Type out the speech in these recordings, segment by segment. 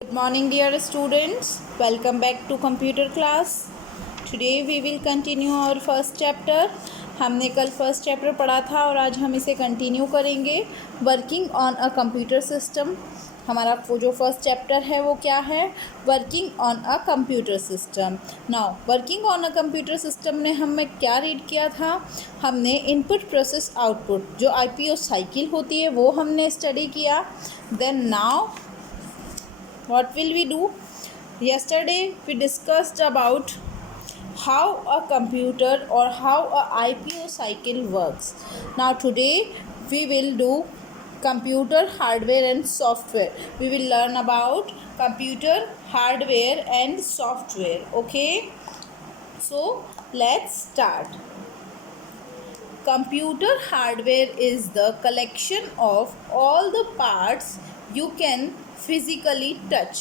Good morning dear students, welcome back to computer class. Today we will continue our first chapter. हमने कल first chapter पढ़ा था और आज हम इसे कंटिन्यू करेंगे. Working on a computer system. हमारा वो जो फर्स्ट चैप्टर है वो क्या है? Working on a computer system. Now working on a computer system में हमें क्या रीड किया था? हमने इनपुट प्रोसेस आउटपुट जो आईपीओ साइकिल होती है वो हमने स्टडी किया. Then now what will we do? Yesterday we discussed about how a computer or how a IPO cycle works. Now today we will do computer hardware and software. We will learn about computer hardware and software. Okay, so let's start. Computer hardware is the collection of all the parts you can physically touch.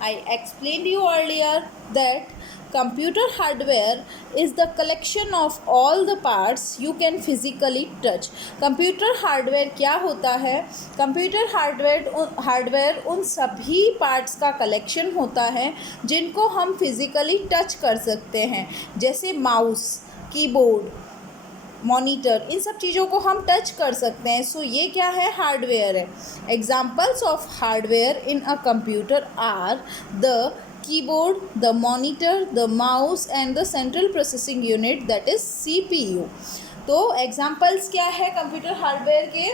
I explained you earlier that computer hardware is the collection of all the parts you can physically touch. Computer hardware क्या होता है? Computer hardware उन सभी parts का collection होता है जिनको हम फिज़िकली टच कर सकते हैं, जैसे माउस, कीबोर्ड, मॉनिटर, इन सब चीज़ों को हम टच कर सकते हैं. सो ये क्या है? हार्डवेयर है. Examples of hardware in a computer are the keyboard, the monitor, the mouse and the central processing unit that is CPU. तो एग्जाम्पल्स क्या है कंप्यूटर हार्डवेयर के?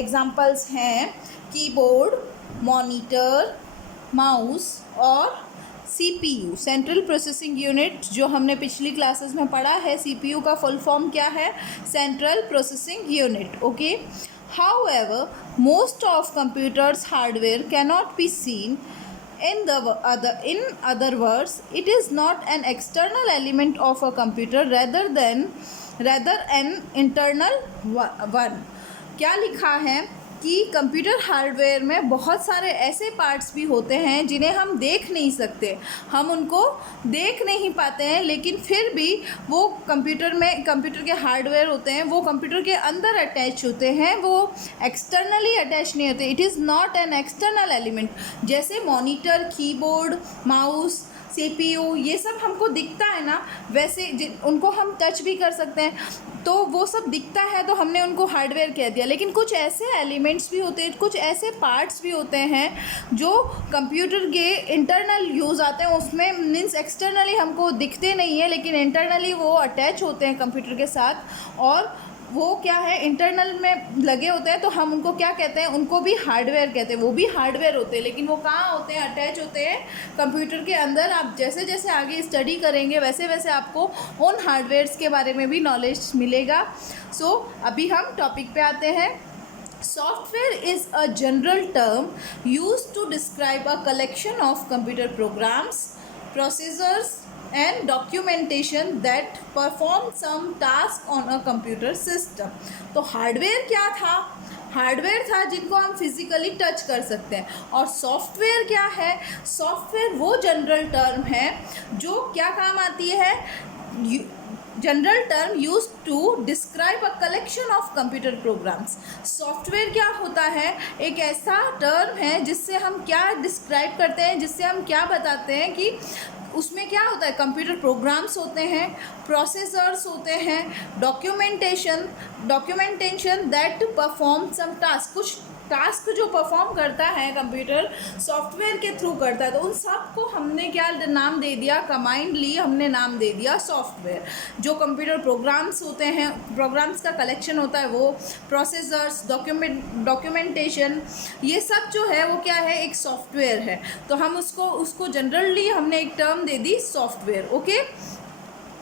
एग्जाम्पल्स हैं कीबोर्ड, मॉनिटर, माउस और CPU, सेंट्रल प्रोसेसिंग यूनिट, जो हमने पिछली classes में पढ़ा है. CPU का फुल फॉर्म क्या है? Central processing unit. Okay. However most of computers hardware cannot be seen. In other words, it is not an external element of a computer rather an internal one. क्या लिखा है कि computer hardware में बहुत सारे ऐसे पार्ट्स भी होते हैं जिन्हें हम देख नहीं सकते, हम उनको देख नहीं पाते हैं, लेकिन फिर भी वो कंप्यूटर के हार्डवेयर होते हैं, वो कंप्यूटर के अंदर अटैच होते हैं, वो एक्सटर्नली अटैच नहीं होते. It is not an external element. जैसे मॉनिटर, कीबोर्ड, माउस, CPU, ये सब हमको दिखता है ना, वैसे उनको हम टच भी कर सकते हैं, तो वो सब दिखता है तो हमने उनको हार्डवेयर कह दिया. लेकिन कुछ ऐसे एलिमेंट्स भी होते हैं, कुछ ऐसे पार्ट्स भी होते हैं जो कंप्यूटर के इंटरनल यूज़ आते हैं, उसमें मीन्स एक्सटर्नली हमको दिखते नहीं है लेकिन इंटरनली वो अटैच होते हैं कंप्यूटर के साथ, और वो क्या है, इंटरनल में लगे होते हैं, तो हम उनको क्या कहते हैं? उनको भी हार्डवेयर कहते हैं. वो भी हार्डवेयर होते हैं, लेकिन वो कहाँ होते हैं? अटैच होते हैं कंप्यूटर के अंदर. आप जैसे जैसे आगे स्टडी करेंगे वैसे वैसे आपको उन हार्डवेयर्स के बारे में भी नॉलेज मिलेगा. सो अभी हम टॉपिक पे आते हैं. Software is a general term used to describe a collection of computer programs, processors and documentation that perform some task on a computer system. तो हार्डवेयर क्या था? हार्डवेयर था जिनको हम फिज़िकली टच कर सकते हैं. और सॉफ्टवेयर क्या है? सॉफ्टवेयर वो जनरल टर्म है जो क्या काम आती है? General term use to describe a collection of computer programs. Software क्या होता है? एक ऐसा टर्म है जिससे हम क्या डिस्क्राइब करते हैं, जिससे हम क्या बताते हैं कि उसमें क्या होता है? कंप्यूटर प्रोग्राम्स होते हैं, प्रोसेसर्स होते हैं, documentation that perform some task. कुछ टास्क जो परफॉर्म करता है कंप्यूटर सॉफ्टवेयर के थ्रू करता है, तो उन सब को हमने क्या नाम दे दिया? कमांडली हमने नाम दे दिया सॉफ्टवेयर. जो कंप्यूटर प्रोग्राम्स होते हैं, प्रोग्राम्स का कलेक्शन होता है, वो प्रोसेसर्स, डॉक्यूमेंटेशन, ये सब जो है वो क्या है? एक सॉफ्टवेयर है. तो हम उसको जनरली हमने एक टर्म दे दी software. Okay.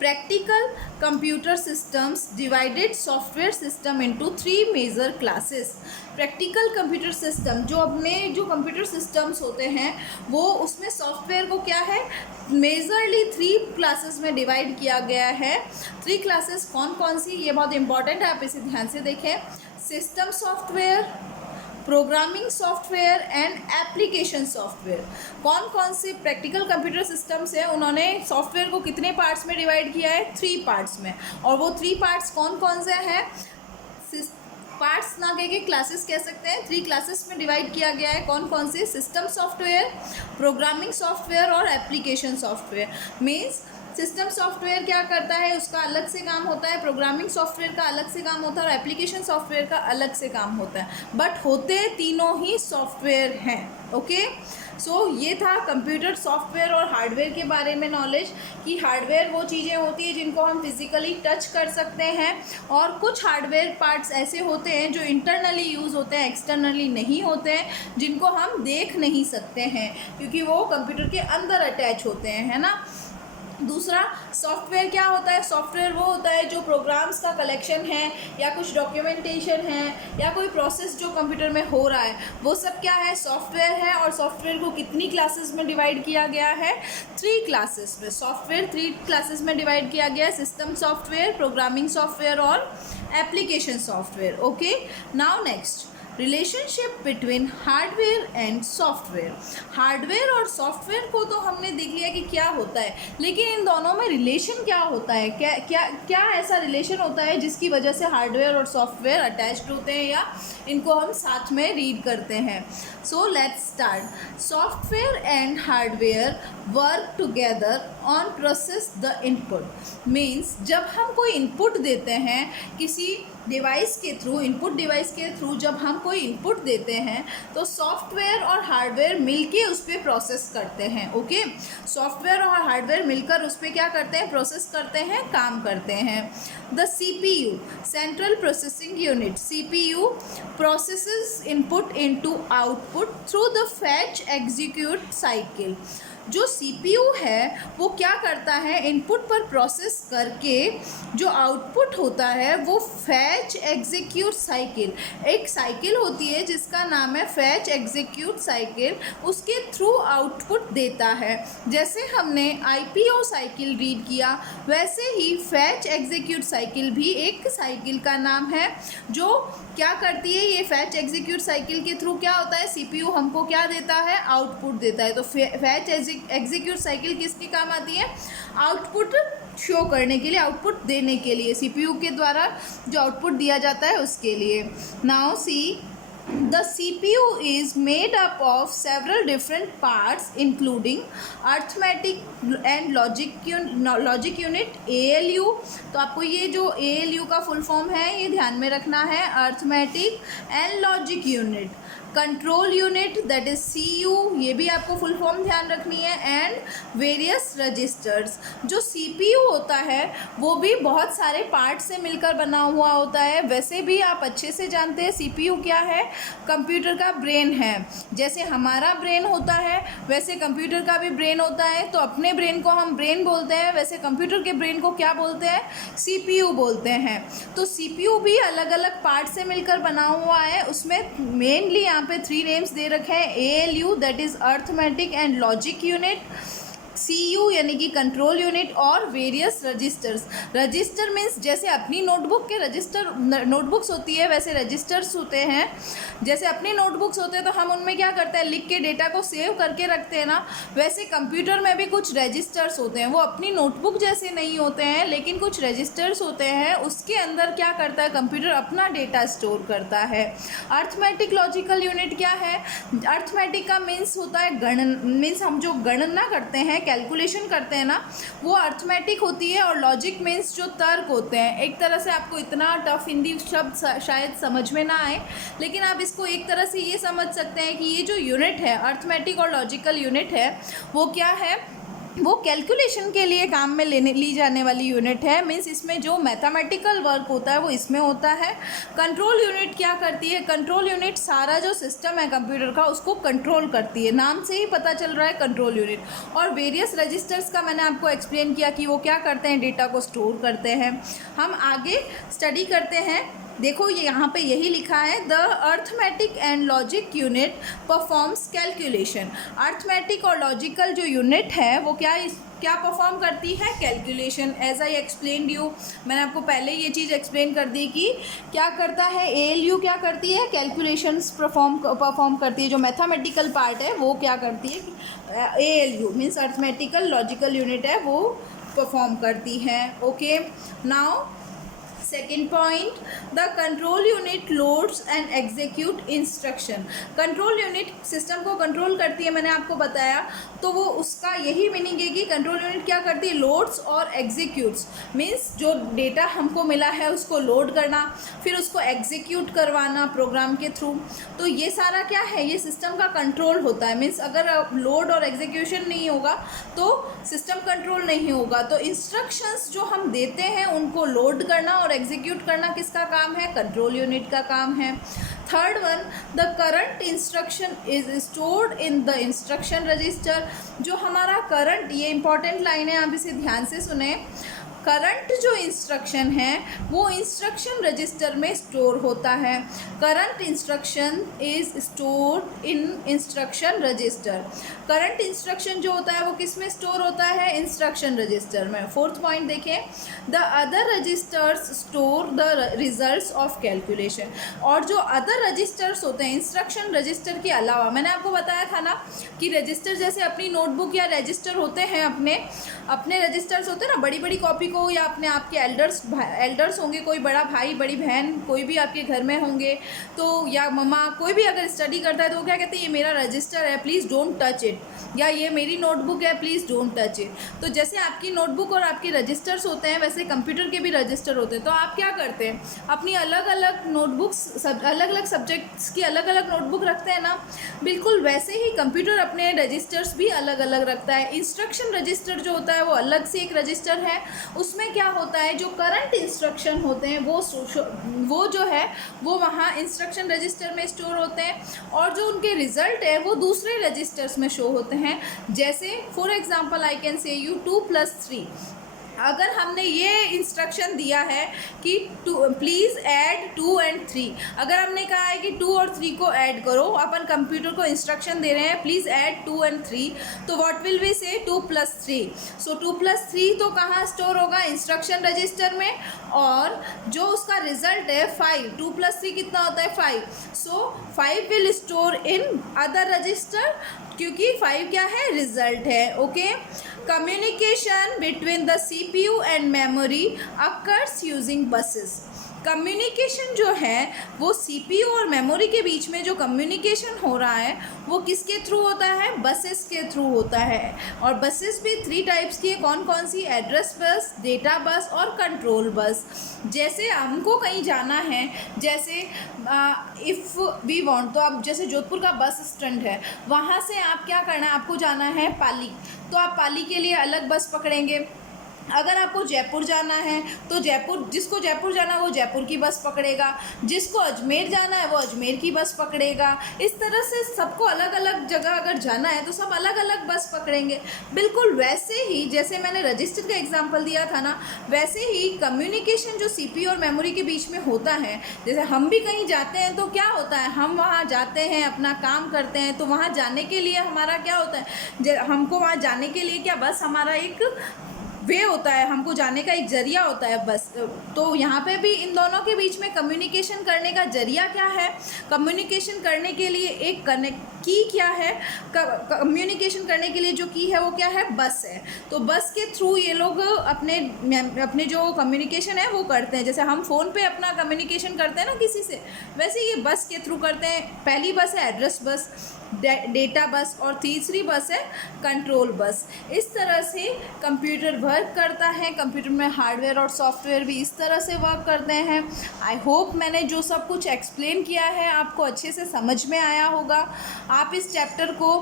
Practical computer systems divided software system into 3 major classes. Practical computer system जो कंप्यूटर सिस्टम्स होते हैं वो उसमें सॉफ्टवेयर को क्या है? मेजरली 3 क्लासेस में डिवाइड किया गया है. 3 क्लासेस कौन कौन सी? ये बहुत इंपॉर्टेंट है, आप इसे ध्यान से देखें. System software, programming software and application software. कौन कौन से प्रैक्टिकल कंप्यूटर सिस्टम्स हैं? उन्होंने सॉफ्टवेयर को कितने पार्ट्स में डिवाइड किया है? 3 पार्ट्स में. और वो 3 पार्ट्स कौन कौन से हैं? पार्ट्स ना कह के क्लासेस कह सकते हैं। 3 क्लासेस में डिवाइड किया गया है। कौन कौन से? सिस्टम सॉफ्टवेयर, प्रोग्रामिंग सॉफ्टवेयर और application software. Means system software क्या करता है, उसका अलग से काम होता है, प्रोग्रामिंग सॉफ्टवेयर का अलग से काम होता है और एप्लीकेशन सॉफ्टवेयर का अलग से काम होता है, बट होते तीनों ही सॉफ्टवेयर हैं। ओके, सो ये था कंप्यूटर सॉफ्टवेयर और हार्डवेयर के बारे में नॉलेज, कि हार्डवेयर वो चीज़ें होती हैं जिनको हम फिज़िकली टच कर सकते हैं, और कुछ हार्डवेयर पार्ट्स ऐसे होते हैं जो इंटरनली यूज़ होते हैं, एक्सटर्नली नहीं होते हैं, जिनको हम देख नहीं सकते हैं क्योंकि वो कंप्यूटर के अंदर अटैच होते हैं, है ना। दूसरा सॉफ्टवेयर क्या होता है? सॉफ्टवेयर वो होता है जो प्रोग्राम्स का कलेक्शन है या कुछ डॉक्यूमेंटेशन है या कोई प्रोसेस जो कंप्यूटर में हो रहा है, वो सब क्या है? सॉफ्टवेयर है। और सॉफ्टवेयर को कितनी क्लासेस में डिवाइड किया गया है? 3 क्लासेस में। सॉफ्टवेयर 3 क्लासेस में डिवाइड किया गया है, सिस्टम सॉफ्टवेयर, प्रोग्रामिंग सॉफ्टवेयर और application software. Okay, now next, relationship between hardware and software. Hardware और सॉफ्टवेयर को तो हमने देख लिया कि क्या होता है, लेकिन इन दोनों में रिलेशन क्या होता है? क्या क्या क्या ऐसा रिलेशन होता है जिसकी वजह से हार्डवेयर और सॉफ्टवेयर अटैच्ड होते हैं या इनको हम साथ में रीड करते हैं? So let's start. Software and hardware work together on process the input. Means जब हम कोई इनपुट देते हैं किसी डिवाइस के थ्रू, इनपुट डिवाइस के थ्रू जब हम कोई इनपुट देते हैं तो सॉफ्टवेयर और हार्डवेयर मिलके उस पर प्रोसेस करते हैं। ओके, सॉफ्टवेयर और हार्डवेयर मिलकर उस पर क्या करते हैं? प्रोसेस करते हैं, काम करते हैं। The CPU, central processing unit, CPU processes input into output through the fetch execute cycle. जो CPU है वो क्या करता है? इनपुट पर प्रोसेस करके जो आउटपुट होता है वो फैच एग्जीक्यूट साइकिल, एक साइकिल होती है जिसका नाम है फैच एग्जीक्यूट साइकिल, उसके थ्रू आउटपुट देता है। जैसे हमने IPO साइकिल रीड किया, वैसे ही फैच एग्जीक्यूट साइकिल भी एक साइकिल का नाम है जो क्या करती है? ये फैच एग्जीक्यूट साइकिल के थ्रू क्या होता है? CPU हमको क्या देता है? आउटपुट देता है। तो फैच एग्जीक्यूट साइकिल किसके काम आती है? आउटपुट शो करने के लिए, आउटपुट देने के लिए, CPU के द्वारा जो आउटपुट दिया जाता है उसके लिए। Now see, the CPU is made up of several different parts including arithmetic and logic unit, ALU। तो आपको ये जो ALU का फुल फॉर्म है ये ध्यान में रखना है, arithmetic and logic unit, control unit that is CU, ये भी आपको फुल फॉर्म ध्यान रखनी है, एंड वेरियस रजिस्टर्स। जो CPU होता है वो भी बहुत सारे पार्ट से मिलकर बना हुआ होता है। वैसे भी आप अच्छे से जानते हैं CPU क्या है? कंप्यूटर का ब्रेन है। जैसे हमारा ब्रेन होता है वैसे कंप्यूटर का भी ब्रेन होता है, तो अपने ब्रेन को हम ब्रेन बोलते हैं, वैसे कंप्यूटर के ब्रेन को क्या बोलते हैं? CPU बोलते हैं। तो CPU भी अलग अलग पार्ट से मिलकर बना हुआ है। उसमें मेनली यहाँ पे 3 नेम्स दे रखे हैं, ALU that is arithmetic and logic unit, CU यानी कि कंट्रोल यूनिट, और वेरियस रजिस्टर्स। रजिस्टर मीन्स जैसे अपनी नोटबुक के रजिस्टर, नोटबुक्स होती है वैसे रजिस्टर्स होते हैं। जैसे अपनी नोटबुक्स होते हैं तो हम उनमें क्या करते हैं? लिख के डेटा को सेव करके रखते हैं ना, वैसे कंप्यूटर में भी कुछ रजिस्टर्स होते हैं। वो अपनी नोटबुक जैसे नहीं होते हैं लेकिन कुछ रजिस्टर्स होते हैं, उसके अंदर क्या करता है कंप्यूटर? अपना डेटा स्टोर करता है। अर्थमेटिक लॉजिकल यूनिट क्या है? अर्थमेटिक का मीन्स होता है गणन, मीन्स हम जो गणना करते हैं, कैलकुलेशन करते हैं ना, वो अर्थमेटिक होती है। और लॉजिक मीन्स जो तर्क होते हैं। एक तरह से आपको इतना टफ हिंदी शब्द शायद समझ में ना आए, लेकिन आप इसको एक तरह से ये समझ सकते हैं कि ये जो यूनिट है अर्थमेटिक और लॉजिकल यूनिट है वो क्या है? वो कैलकुलेशन के लिए काम में ली जाने वाली यूनिट है। मीन्स इसमें जो मैथमेटिकल वर्क होता है वो इसमें होता है। कंट्रोल यूनिट क्या करती है? कंट्रोल यूनिट सारा जो सिस्टम है कंप्यूटर का उसको कंट्रोल करती है, नाम से ही पता चल रहा है कंट्रोल यूनिट। और वेरियस रजिस्टर्स का मैंने आपको एक्सप्लेन किया कि वो क्या करते हैं? डेटा को स्टोर करते हैं। हम आगे स्टडी करते हैं। देखो ये यहाँ पे यही लिखा है, the arithmetic and logic unit performs calculation. Arithmetic और लॉजिकल जो यूनिट है वो क्या परफॉर्म करती है? Calculation. As I explain you, मैंने आपको पहले ये चीज़ एक्सप्लेन कर दी कि क्या करता है ALU, क्या करती है? कैलकुलेशंस परफॉर्म करती है। जो मैथमेटिकल पार्ट है वो क्या करती है? ALU means arithmetical logical unit है वो परफॉर्म करती है। Okay, now second point, the control unit loads and execute instruction. Control unit system को कंट्रोल करती है, मैंने आपको बताया, तो वो उसका यही मीनिंग है कि कंट्रोल यूनिट क्या करती है, लोड्स और एग्जीक्यूट्स, मीन्स जो डेटा हमको मिला है उसको लोड करना, फिर उसको एग्जीक्यूट करवाना प्रोग्राम के थ्रू। तो ये सारा क्या है, ये सिस्टम का कंट्रोल होता है। मीन्स अगर लोड और एग्जीक्यूशन नहीं होगा तो सिस्टम कंट्रोल नहीं होगा। तो इंस्ट्रक्शंस जो हम देते हैं उनको लोड करना और एग्जीक्यूट करना किसका काम है, कंट्रोल यूनिट का काम है। Third one, the current instruction is stored in the instruction register. जो हमारा करंट, ये इंपॉर्टेंट लाइन है, आप इसे ध्यान से सुने। करंट जो इंस्ट्रक्शन है वो इंस्ट्रक्शन रजिस्टर में स्टोर होता है। Current instruction is stored in instruction register. Current instruction जो होता है वो किस में स्टोर होता है, इंस्ट्रक्शन रजिस्टर में। फोर्थ पॉइंट देखें, the other registers store the results of calculation. और जो अदर रजिस्टर्स होते हैं इंस्ट्रक्शन रजिस्टर के अलावा, मैंने आपको बताया था ना कि रजिस्टर जैसे अपनी नोटबुक या रजिस्टर होते हैं, अपने रजिस्टर्स होते हैं ना, बड़ी बड़ी कॉपी को, या अपने आपके एल्डर्स होंगे, कोई बड़ा भाई बड़ी बहन कोई भी आपके घर में होंगे, तो या मम्मा कोई भी अगर स्टडी करता है तो वो क्या कहते हैं, ये मेरा रजिस्टर है, प्लीज़ डोंट टच इट, या ये मेरी नोटबुक है, प्लीज़ डोंट टच इट। तो जैसे आपकी नोटबुक और आपके रजिस्टर्स होते हैं वैसे कंप्यूटर के भी रजिस्टर होते हैं। तो आप क्या करते हैं, अपनी अलग अलग नोटबुक्स, अलग अलग सब्जेक्ट्स की अलग अलग नोटबुक रखते हैं ना, बिल्कुल वैसे ही कंप्यूटर अपने रजिस्टर्स भी अलग अलग रखता है। इंस्ट्रक्शन रजिस्टर जो होता है वो अलग से एक रजिस्टर है, उसमें क्या होता है, जो करंट इंस्ट्रक्शन होते हैं वो जो है वो वहाँ इंस्ट्रक्शन रजिस्टर में स्टोर होते हैं, और जो उनके रिजल्ट है वो दूसरे रजिस्टर्स में शो होते हैं। जैसे for example I can say you 2+3। अगर हमने ये इंस्ट्रक्शन दिया है कि प्लीज़ ऐड 2 and 3, अगर हमने कहा है कि 2 और 3 को ऐड करो, अपन कंप्यूटर को इंस्ट्रक्शन दे रहे हैं प्लीज़ ऐड 2 and 3, तो व्हाट विल वी से 2+3। सो 2+3 तो कहाँ स्टोर होगा, इंस्ट्रक्शन रजिस्टर में, और जो उसका रिजल्ट है 5, 2+3 कितना होता है 5, सो 5 will store in other register, क्योंकि 5 क्या है, रिजल्ट है। Okay, communication between the CPU and memory occurs using buses. Communication जो है वो CPU और मेमोरी के बीच में जो कम्युनिकेशन हो रहा है वो किसके थ्रू होता है, बसेस के थ्रू होता है। और बसेस भी 3 टाइप्स की है, कौन कौन सी, एड्रेस बस, डेटा बस और कंट्रोल बस। जैसे हमको कहीं जाना है, जैसे इफ़ वी वांट, तो आप जैसे जोधपुर का बस स्टैंड है, वहाँ से आप क्या करना है, आपको जाना है पाली, तो आप पाली के लिए अलग बस पकड़ेंगे। अगर आपको जयपुर जाना है तो जिसको जयपुर जाना है वो जयपुर की बस पकड़ेगा, जिसको अजमेर जाना है वो अजमेर की बस पकड़ेगा। इस तरह से सबको अलग अलग जगह अगर जाना है तो सब अलग अलग बस पकड़ेंगे। बिल्कुल वैसे ही जैसे मैंने रजिस्टर का एग्जांपल दिया था ना, वैसे ही कम्युनिकेशन जो CPU और मेमोरी के बीच में होता है, जैसे हम भी कहीं जाते हैं तो क्या होता है, हम वहाँ जाते हैं, अपना काम करते हैं, तो वहाँ जाने के लिए हमारा क्या होता है, हमको वहाँ जाने के लिए क्या, बस हमारा एक वे होता है, हमको जाने का एक जरिया होता है बस। तो यहाँ पे भी इन दोनों के बीच में कम्युनिकेशन करने का जरिया क्या है, कम्युनिकेशन करने के लिए एक की क्या है, कम्युनिकेशन करने के लिए जो की है वो क्या है, बस है। तो बस के थ्रू ये लोग अपने जो कम्युनिकेशन है वो करते हैं। जैसे हम फ़ोन पे अपना कम्युनिकेशन करते हैं ना किसी से, वैसे ये बस के थ्रू करते हैं। पहली बस है एड्रेस बस, डेटा बस, और तीसरी बस है कंट्रोल बस। इस तरह से कंप्यूटर वर्क करता है। कंप्यूटर में हार्डवेयर और सॉफ्टवेयर भी इस तरह से वर्क करते हैं। आई होप मैंने जो सब कुछ एक्सप्लेन किया है आपको अच्छे से समझ में आया होगा। आप इस चैप्टर को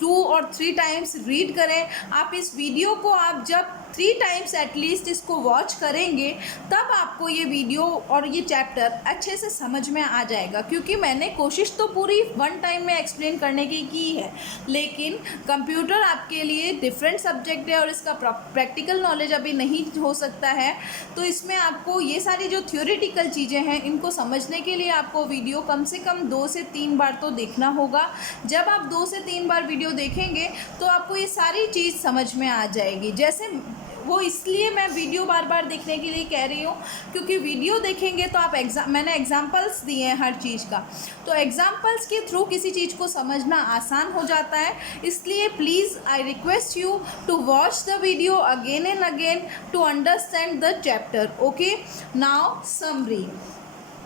2 और 3 टाइम्स रीड करें। आप इस वीडियो को आप जब 3 टाइम्स एटलीस्ट इसको वॉच करेंगे तब आपको ये वीडियो और ये चैप्टर अच्छे से समझ में आ जाएगा। क्योंकि मैंने कोशिश तो पूरी 1 टाइम में एक्सप्लेन करने की है, लेकिन कंप्यूटर आपके लिए डिफरेंट सब्जेक्ट है और इसका प्रैक्टिकल नॉलेज अभी नहीं हो सकता है। तो इसमें आपको ये सारी जो थ्योरेटिकल चीज़ें हैं इनको समझने के लिए आपको वीडियो कम से कम 2 से 3 बार तो देखना होगा। जब आप 2 से 3 बार वीडियो देखेंगे तो आपको ये सारी चीज़ समझ में आ जाएगी। जैसे वो इसलिए मैं वीडियो बार बार देखने के लिए कह रही हूँ, क्योंकि वीडियो देखेंगे तो आप मैंने एग्जांपल्स दिए हैं हर चीज़ का, तो एग्जांपल्स के थ्रू किसी चीज़ को समझना आसान हो जाता है। इसलिए please I request you to watch the video again and again to understand the chapter. Okay, now summary.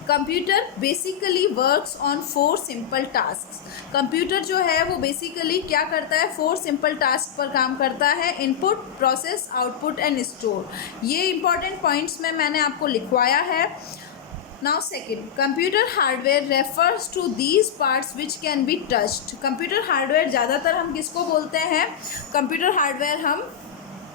Computer basically works on 4 simple task. Computer जो है वो बेसिकली क्या करता है, 4 सिंपल टास्क पर काम करता है, input, process, output and store. ये इंपॉर्टेंट पॉइंट्स में मैंने आपको लिखवाया है। Now second, computer hardware refers to these parts which can be touched. Computer hardware ज़्यादातर हम किसको बोलते हैं, कंप्यूटर हार्डवेयर हम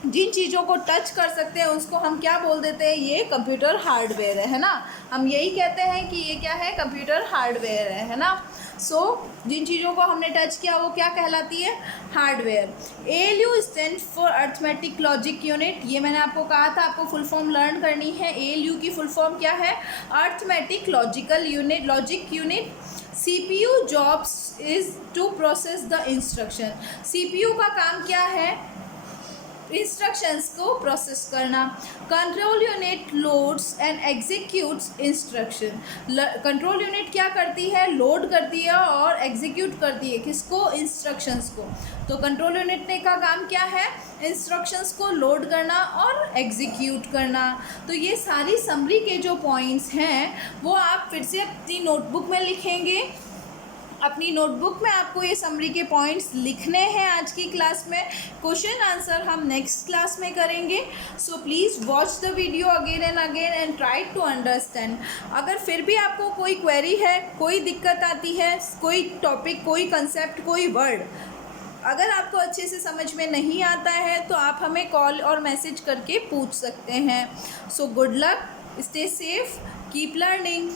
जिन चीज़ों को टच कर सकते हैं उसको हम क्या बोल देते हैं, ये कंप्यूटर हार्डवेयर है ना। हम यही कहते हैं कि ये क्या है, कंप्यूटर हार्डवेयर है ना। सो जिन चीज़ों को हमने टच किया वो क्या कहलाती है, hardware. ALU stand for arithmetic logic unit. ये मैंने आपको कहा था आपको फुल फॉर्म लर्न करनी है। ALU की फुल फॉर्म क्या है, arithmetic logical unit, logic unit. CPU jobs is to process the instruction. CPU का काम क्या है, इंस्ट्रक्शंस को प्रोसेस करना। Control unit loads and executes instruction. Control unit क्या करती है, लोड करती है और एग्जीक्यूट करती है किसको, इंस्ट्रक्शंस को। तो कंट्रोल यूनिट ने का काम क्या है, इंस्ट्रक्शंस को लोड करना और एग्जीक्यूट करना। तो ये सारी समरी के जो पॉइंट्स हैं वो आप फिर से अपनी नोटबुक में लिखेंगे। अपनी नोटबुक में आपको ये समरी के पॉइंट्स लिखने हैं आज की क्लास में। क्वेश्चन आंसर हम नेक्स्ट क्लास में करेंगे। So please watch the video again and again and try to understand. अगर फिर भी आपको कोई क्वेरी है, कोई दिक्कत आती है, कोई टॉपिक, कोई कंसेप्ट, कोई वर्ड अगर आपको अच्छे से समझ में नहीं आता है तो आप हमें कॉल और मैसेज करके पूछ सकते हैं। So good luck, stay safe, keep learning.